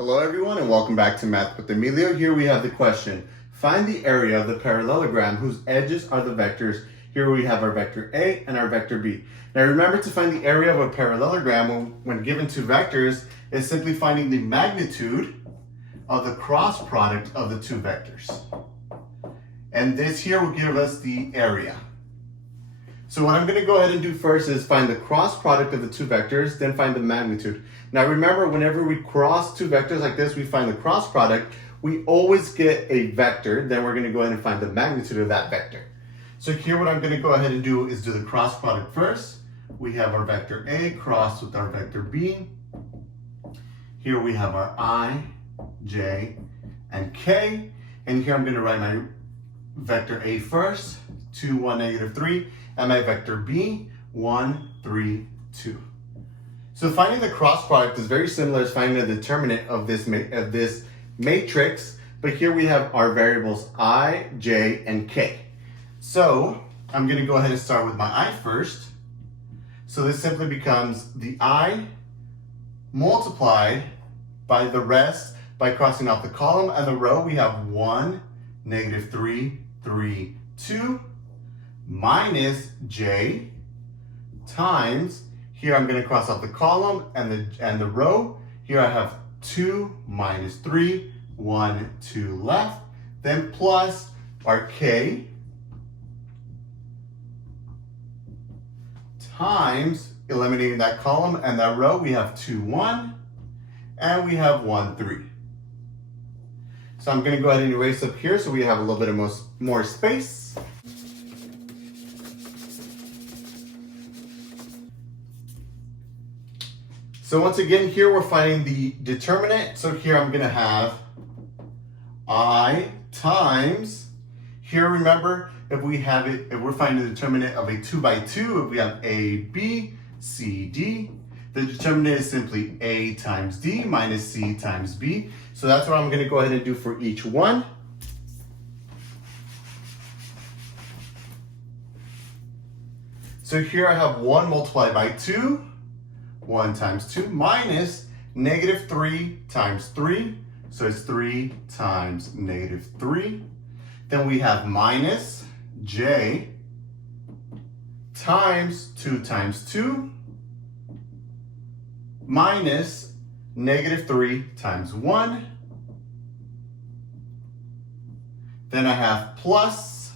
Hello everyone and welcome back to Math with Emilio. Here we have the question. Find the area of the parallelogram whose edges are the vectors. Here we have our vector A and our vector B. Now remember, to find the area of a parallelogram when given two vectors is simply finding the magnitude of the cross product of the two vectors. And this here will give us the area. So what I'm going to go ahead and do first is find the cross product of the two vectors, then find the magnitude. Now remember, whenever we cross two vectors like this, we find the cross product, we always get a vector, then we're going to go ahead and find the magnitude of that vector. So here what I'm going to go ahead and do is do the cross product first. We have our vector A crossed with our vector B. Here we have our I, J, and K. And here I'm going to write my vector A first, 2, 1, negative 3. And my vector B, 1, 3, 2. So finding the cross product is very similar as finding the determinant of this matrix, but here we have our variables I, J, and K. So I'm going to go ahead and start with my I first. So this simply becomes the I multiplied by the rest by crossing off the column and the row. We have 1, negative 3, 3, 2. Minus J times, here I'm going to cross off the column and the row. Here I have 2 minus 3, 1, 2 left. Then plus our K times, eliminating that column and that row, we have 2, 1, and we have 1, 3. So I'm going to go ahead and erase up here so we have a little bit of more space. So once again, here we're finding the determinant. So here I'm going to have I times, here remember, if we're finding the determinant of a 2 by 2, if we have A, B, C, D, the determinant is simply A times D minus C times B. So that's what I'm going to go ahead and do for each one. So here I have 1 multiplied by 2. 1 times 2 minus negative 3 times 3. So it's 3 times negative 3. Then we have minus J times 2 times 2 minus negative 3 times 1. Then I have plus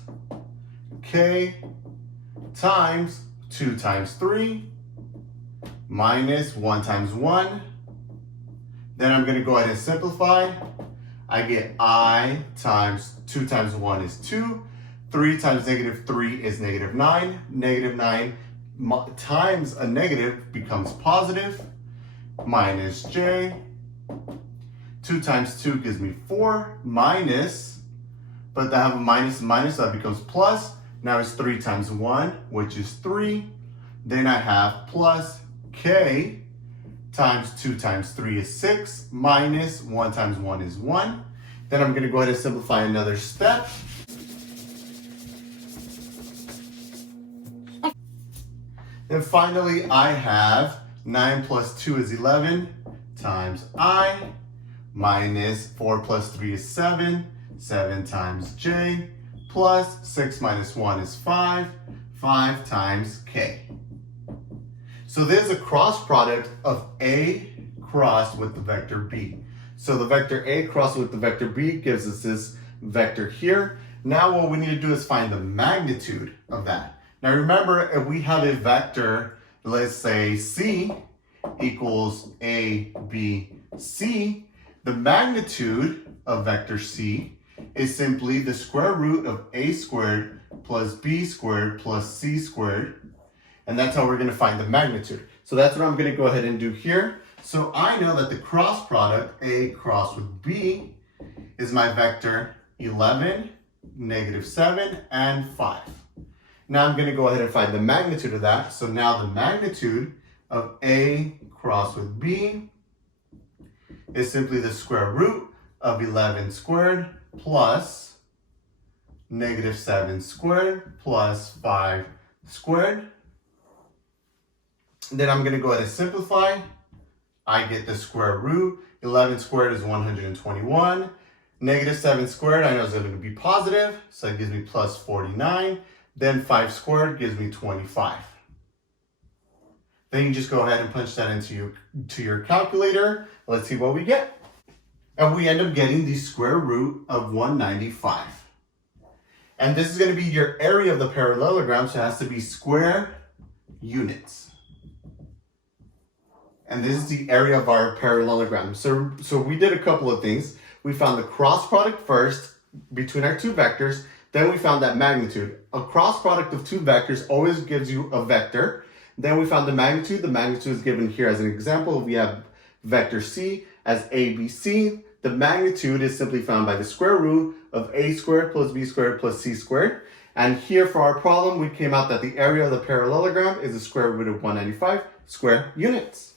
K times 2 times 3 minus 1 times 1. Then I'm going to go ahead and simplify. I get I times 2 times 1 is 2. 3 times negative 3 is negative 9. Negative 9 times a negative becomes positive. Minus J. 2 times 2 gives me 4. Minus, but I have a minus and minus, so that becomes plus. Now it's 3 times 1, which is 3. Then I have plus K times 2 times 3 is 6, minus 1 times 1 is 1. Then I'm going to go ahead and simplify another step. And finally, I have 9 plus 2 is 11 times I, minus 4 plus 3 is 7, 7 times J, plus 6 minus 1 is 5, 5 times K. So there's a cross product of A crossed with the vector B. So the vector A crossed with the vector B gives us this vector here. Now what we need to do is find the magnitude of that. Now remember, if we have a vector, let's say C equals A, B, C, the magnitude of vector C is simply the square root of A squared plus B squared plus C squared. And that's how we're going to find the magnitude. So that's what I'm going to go ahead and do here. So I know that the cross product, A crossed with B, is my vector 11, negative 7, and 5. Now I'm going to go ahead and find the magnitude of that. So now the magnitude of A crossed with B is simply the square root of 11 squared plus negative 7 squared plus 5 squared. Then I'm going to go ahead and simplify. I get the square root. 11 squared is 121. Negative 7 squared, I know is going to be positive, so it gives me plus 49. Then 5 squared gives me 25. Then you just go ahead and punch that into your calculator. Let's see what we get. And we end up getting the square root of 195. And this is going to be your area of the parallelogram, so it has to be square units. And this is the area of our parallelogram. So we did a couple of things. We found the cross product first between our two vectors. Then we found that magnitude. A cross product of two vectors always gives you a vector. Then we found the magnitude. The magnitude is given here as an example. We have vector C as ABC. The magnitude is simply found by the square root of a squared plus b squared plus c squared. And here for our problem, we came out that the area of the parallelogram is the square root of 195 square units.